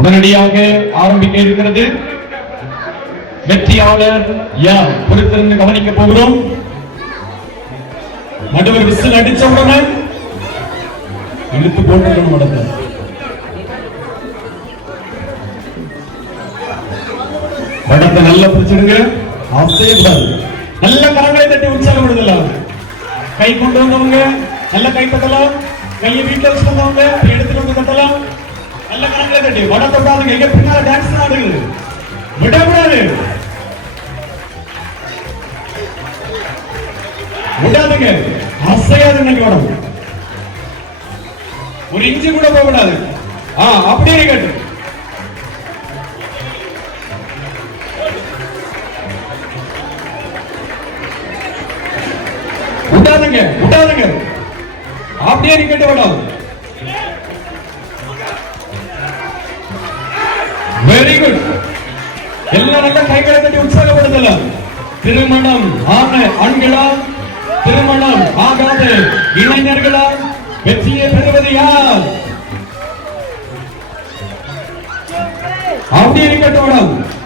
உடனடியாக ஆரம்பிக்க இருக்கிறது. வெற்றியாளர் யார் பொறுத்திருந்து கவனிக்க போகிறோம். நடுவர் விசில் அடிச்ச உடனே இழுத்து போட்டுக்கணும். நடந்த படத்தை நல்லா பிடிச்சிடுங்க. அவசியப்படாது. நல்ல கரங்களை தட்டி உற்சாகப்படுத்தலாம். கை கொண்டு வந்தவங்க நல்ல கை தட்டலாம். கையை வீட்டில் வச்சு வந்தவங்க எடுத்துட்டு வந்து தட்டலாம். நல்ல கரங்களை தட்டி வட தொட்டாதுங்க. எங்க பின்னால டான்ஸ் ஆடுங்க. விடக்கூடாது. விடாதுங்க. அசையாதுங்க. வடம் ஒரு இன்ச்சு கூட போகக்கூடாது. அப்படியே கேட்டு விடாதுங்க. விடாதுங்க. அப்படியே கேட்டு விடாது. Very good. எல்லாம் நல்ல கைகளை தட்டி உற்சாகப்படுத்தலாம். திருமணம் ஆன ஆண்களா, திருமணம் ஆகாத இளைஞர்களா, வெற்றியை பெறுவது யார்? அப்படி இருக்கட்டும்.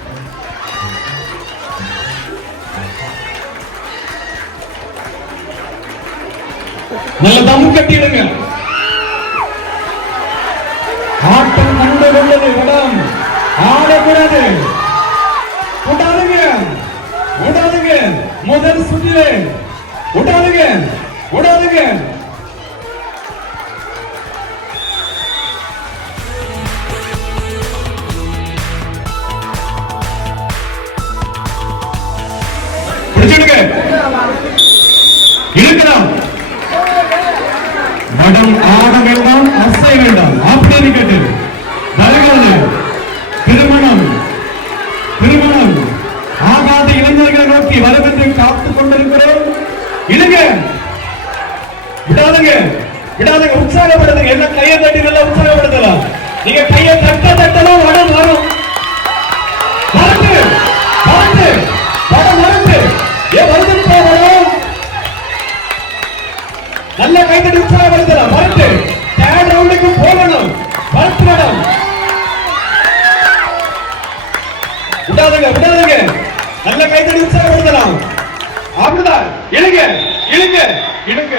நல்ல தம் கட்டிடுங்க. ஆட்டம் கண்டு கொண்டது. இடம் ஆடக்கூடாது. விடாதுங்க. விடாதுங்க. முதல் சுற்றிலே விடாதுங்க. விடாதுங்க. பிடிச்சிடுங்க. இழுக்கலாம். மடம் ஆட வேண்டாம். அசை வேண்டாம். அப்படி கேட்டு வருகிறது. திருமணம் திருமணம் ஆகாத இளைஞர்களை நோக்கி வரவென்று காத்துக் கொண்டிருக்கிறோம். இழுங்க. விடாதுங்க. விடாதுங்க. உற்சாகப்படுத்துங்க. என்ன கையை தட்டி நல்லா உற்சாகப்படுத்தலாம். நீங்க கையை தட்டலாம். வடம் வரும். வரட்டு வரட்டு வடம் வரட்டு. வருது வரும். நல்ல கை தட்டி உற்சாகப்படுத்தலாம். வரட்டு. தேர்ட் ரவுண்டுக்கு போகணும். வரட்டு வடம். விடாதுங்க. விடாதுங்க. நல்ல கைத்தடி உற்சாகப்படுத்தலாம். அப்படிதான். இழுங்க. இழுங்க. இழுங்க.